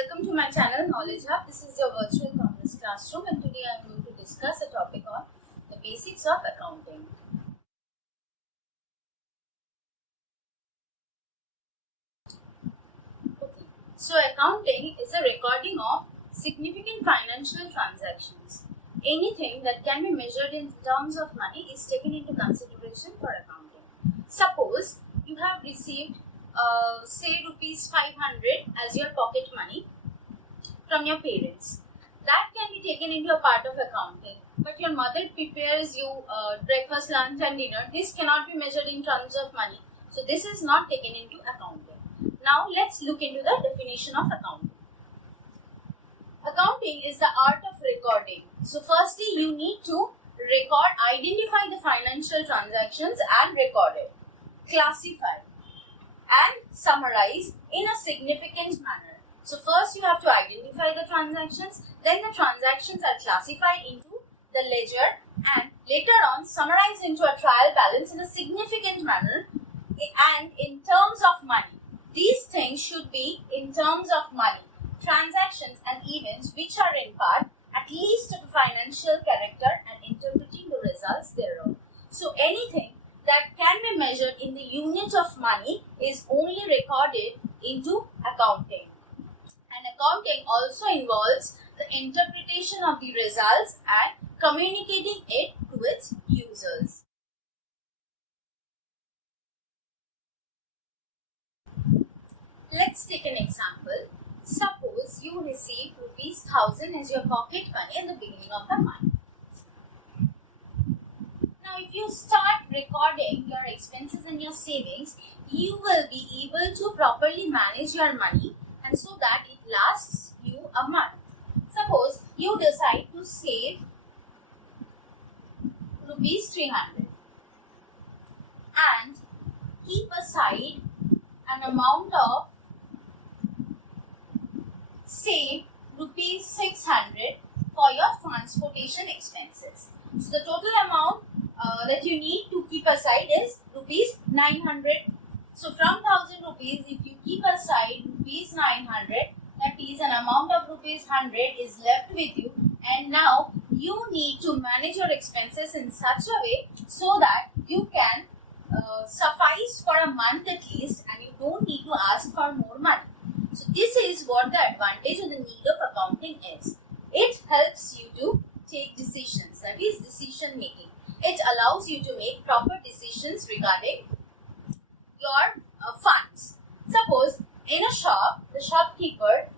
welcome to my channel Knowledge Hub. This is your virtual commerce classroom, and today I am going to discuss a topic on the basics of accounting. Okay. So accounting is a recording of significant financial transactions. Anything that can be measured in terms of money is taken into consideration for accounting. Suppose you have received say rupees 500 as your pocket money from your parents. That can be taken into a part of accounting. But your mother prepares you breakfast, lunch and dinner. This cannot be measured in terms of money. So this is not taken into accounting. Now let's look into the definition of accounting. Accounting is the art of recording. So firstly, you need to identify the financial transactions and record it, classify and summarize in a significant manner. So first you have to identify the transactions, then the transactions are classified into the ledger and later on summarized into a trial balance in a significant manner and in terms of money. These things should be in terms of money, transactions and events which are in part at least of a financial character and interpreting the results thereof. So anything that can be measured in the unit of money is only recorded into accounting. And accounting also involves the interpretation of the results and communicating it to its users. Let's take an example. Suppose you receive rupees 1000 as your pocket money at the beginning of the month. Now, if you start recording your expenses and your savings, you will be able to properly manage your money and so that it lasts you a month. Suppose you decide to save rupees 300 and keep aside an amount of say rupees 600 for your transportation expenses. So the total amount that you need to keep aside is rupees 900. So from 1000 rupees, if you keep aside rupees 900, that is an amount of rupees 100 is left with you, and now you need to manage your expenses in such a way so that you can suffice for a month at least, and you don't need to ask for more money. So this is what the advantage or the need of accounting is. It helps you to take decisions, that is decision making. It allows you to make proper decisions regarding your funds. Suppose in a shop, the shopkeeper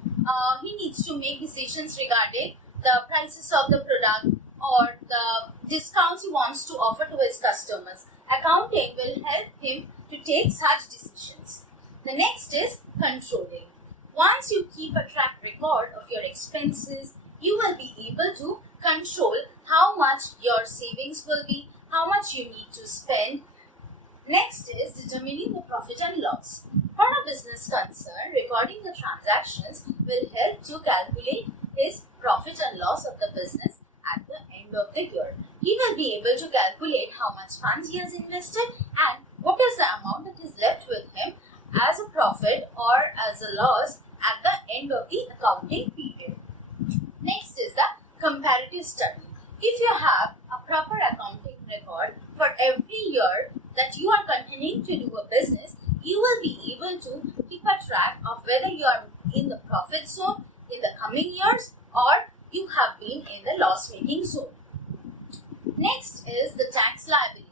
he needs to make decisions regarding the prices of the product or the discounts he wants to offer to his customers. Accounting will help him to take such decisions. The next is controlling. Once you keep a track record of your expenses, you will be able to control how much your savings will be, how much you need to spend. Next is determining the profit and loss. For a business concern, recording the transactions will help to calculate his profit and loss of the business at the end of the year. He will be able to calculate how much funds he has invested and what is the amount that is left with him as a profit or as a loss at the end of the accounting period. Next is the comparative study. If you have a proper accounting record for every year that you are continuing to do a business, you will be able to keep a track of whether you are in the profit zone in the coming years or you have been in the loss-making zone. Next is the tax liability.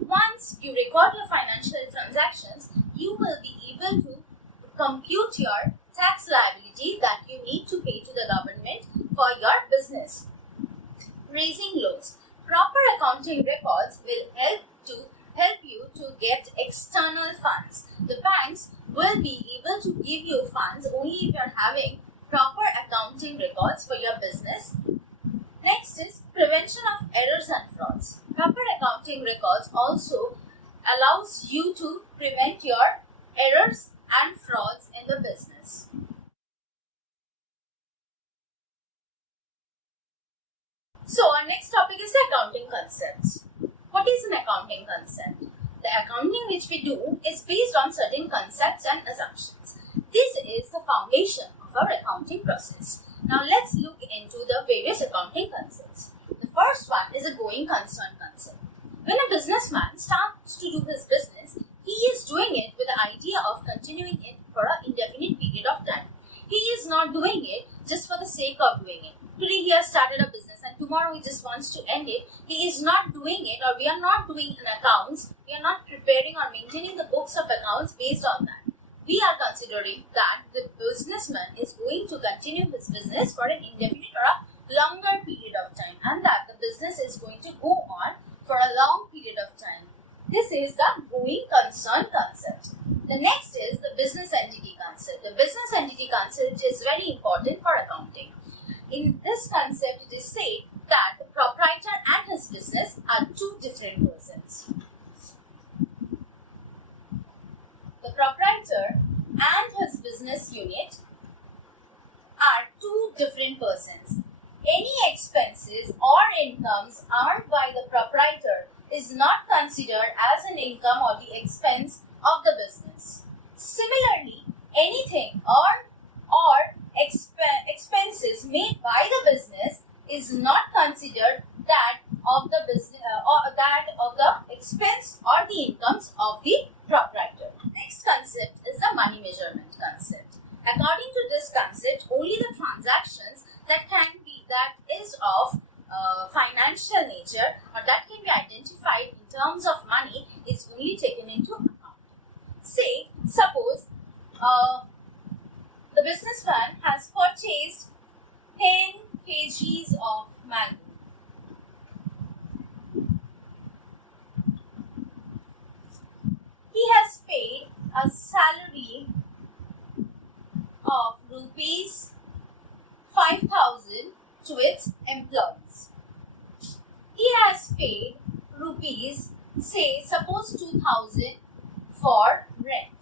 Once you record your financial transactions, you will be able to compute your tax liability that you need to pay to the government for your business. Raising loans. Proper accounting records will help you to get external funds. The banks will be able to give you funds only if you are having proper accounting records for your business. Next is prevention of errors and frauds. Proper accounting records also allows you to prevent your errors and frauds in the business. So our next topic is the accounting concepts. What is an accounting concept? The accounting which we do is based on certain concepts and assumptions. This is the foundation of our accounting process. Now let's look into the various accounting concepts. The first one is a going concern concept. When a businessman starts to do his business, he is doing it with the idea of continuing it for an indefinite period of time. He is not doing it just for the sake of doing it. Today he has started a business and tomorrow he just wants to end it. He is not doing it, or we are not doing an accounts. We are not preparing or maintaining the books of accounts based on that. We are considering that the businessman is going to continue his business for an indefinite or a longer period of time, and that the business is going to go on for a long period of time. This is the going concern concept. The next is the business entity concept. The business entity concept is very important for accounting. In this concept, it is said that the proprietor and his business are two different persons. The proprietor and his business unit are two different persons. Any expenses or incomes earned by the proprietor is not considered as an income or the expense of the business. Similarly, anything or expenses made by the business is not considered that of the business or that of the expense or the incomes of the proprietor. Next concept is the money measurement concept. According to this concept, only the transactions that is of financial nature or that can be identified in terms of money is only taken into account. Suppose the businessman has purchased 10 kgs of mango. He has paid a salary of rupees 5,000 to its employees. He has paid rupees, suppose 2,000 for rent.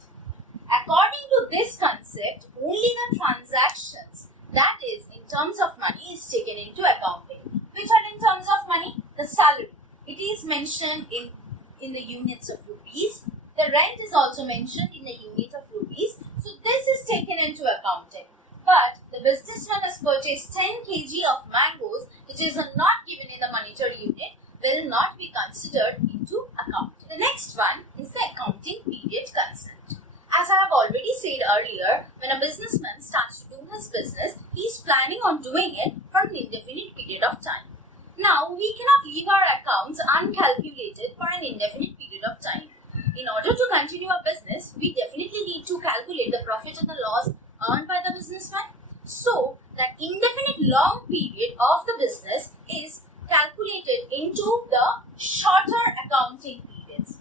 According to this concept, only the transactions, that is in terms of money, is taken into accounting. Which are in terms of money? The salary. It is mentioned in the units of rupees. The rent is also mentioned in the unit of rupees. So this is taken into accounting. But the businessman has purchased 10 kg of mangoes, which is not given in the monetary unit, will not be considered into account. The next one is the accounting period concept. As I have already said earlier, when a businessman starts to do his business, he is planning on doing it for an indefinite period of time. Now, we cannot leave our accounts uncalculated for an indefinite period of time. In order to continue our business, we definitely need to calculate the profit and the loss earned by the businessman. So, that indefinite long period of the business is calculated into the shorter accounting periods.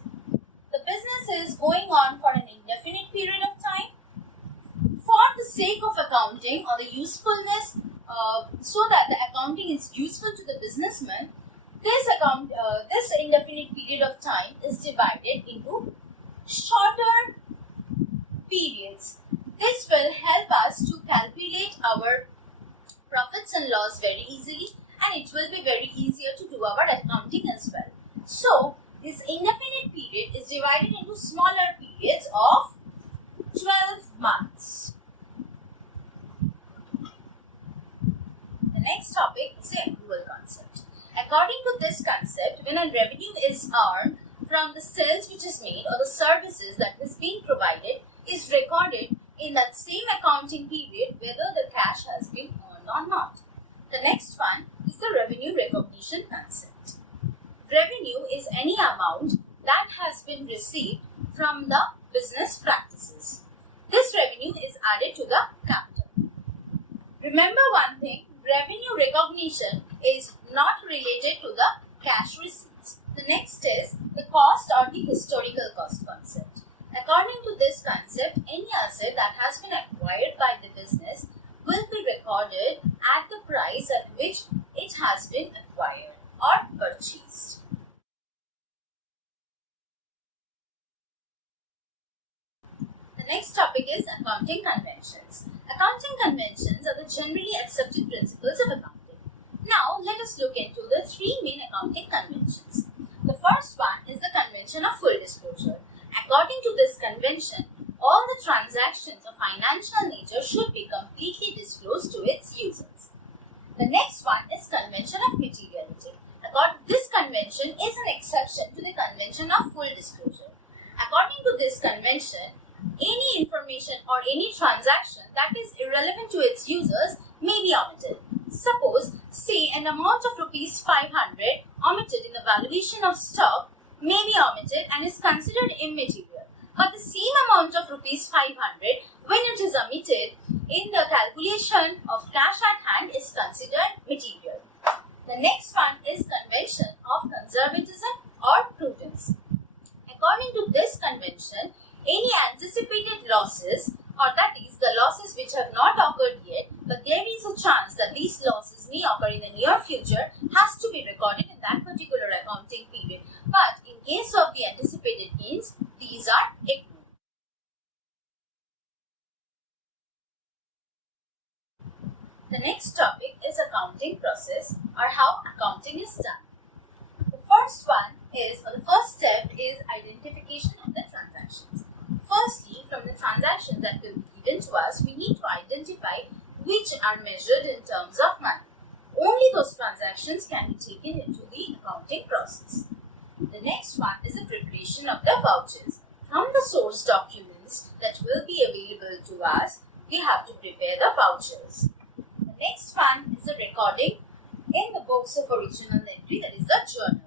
The business is going on for an indefinite period of time. For the sake of accounting or the usefulness, so that the accounting is useful to the businessman, this indefinite period of time is divided into shorter periods. This will help us to calculate our profits and loss very easily, and it will be very easier to do our accounting as well. So, this indefinite period is divided into smaller periods of 12 months. The next topic is the accrual concept. According to this concept, when a revenue is earned from the sales which is made or the services that is being provided is recorded in that same accounting period whether the cash has been earned or not. The next one is the revenue recognition concept. Revenue is any amount that has been received from the business practices. This revenue is added to the capital. Remember one thing, revenue recognition is not related to the cash receipts. The next is the cost or the historical cost concept. According to this concept, any asset that has been acquired by the business will be recorded at the price at which it has been acquired or purchased. The next topic is accounting conventions. Accounting conventions are the generally accepted principles of accounting. Now, let us look into the three main accounting conventions. The first one is the convention of full disclosure. According to this convention, all the transactions of financial nature should be completely disclosed to its users. The next one is Convention of Materiality. This convention is an exception to the Convention of Full Disclosure. According to this convention, any information or any transaction that is irrelevant to its users may be omitted. Suppose, say an amount of rupees 500 omitted in the valuation of stock may be omitted and is considered immaterial. But the same amount of rupees 500 when it is omitted in the calculation of cash at hand is considered material. The next one is Convention of Conservatism or Prudence. According to this convention, any anticipated losses, or that is the losses which have not occurred yet, but there is a chance that these losses may occur in the near future, has to be recorded in that particular accounting period. But in case of the anticipated gains, these are ignored. The next topic is accounting process, or how accounting is done. The first step is identification of the transactions. Firstly, from the transactions that will be given to us, we need to identify which are measured in terms of money. Only those transactions can be taken into the accounting process. The next one is the preparation of the vouchers. From the source documents that will be available to us, we have to prepare the vouchers. The next one is the recording in the books of original entry, that is the journal.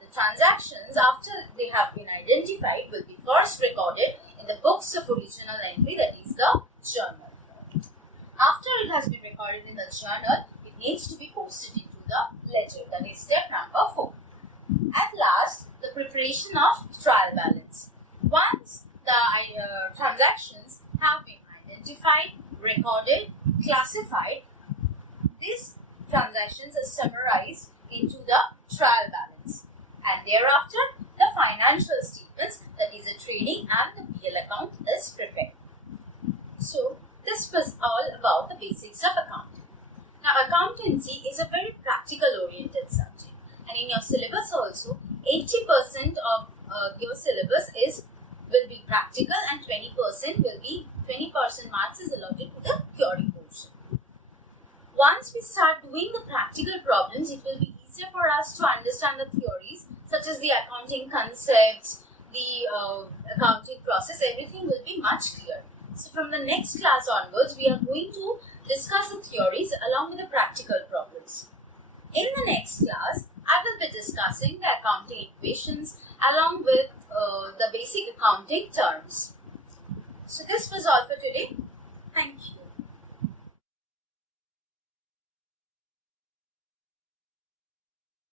The transactions after they have been identified will be first recorded in the books of original entry, that is the journal. After it has been recorded in the journal, it needs to be posted into the ledger, that is step number 4. At last, the preparation of trial balance. Once the transactions have been identified, recorded, classified, these transactions are summarized into the trial balance, and thereafter the financial statements, that is the trading and the PL account, is prepared. So this was all about the basics of accounting. Now accountancy is a very practical oriented subject, and in your syllabus also 80% of your syllabus will be practical and 20% marks is allotted to the theory portion. Once we start doing the practical problems, it will be easier for us to understand the theories such as the accounting concepts, the accounting process, everything will be much clearer. So from the next class onwards, we are going to discuss the theories along with the practical problems. In the next class, I will be discussing the accounting equations along with the basic accounting terms. So this was all for today. Thank you.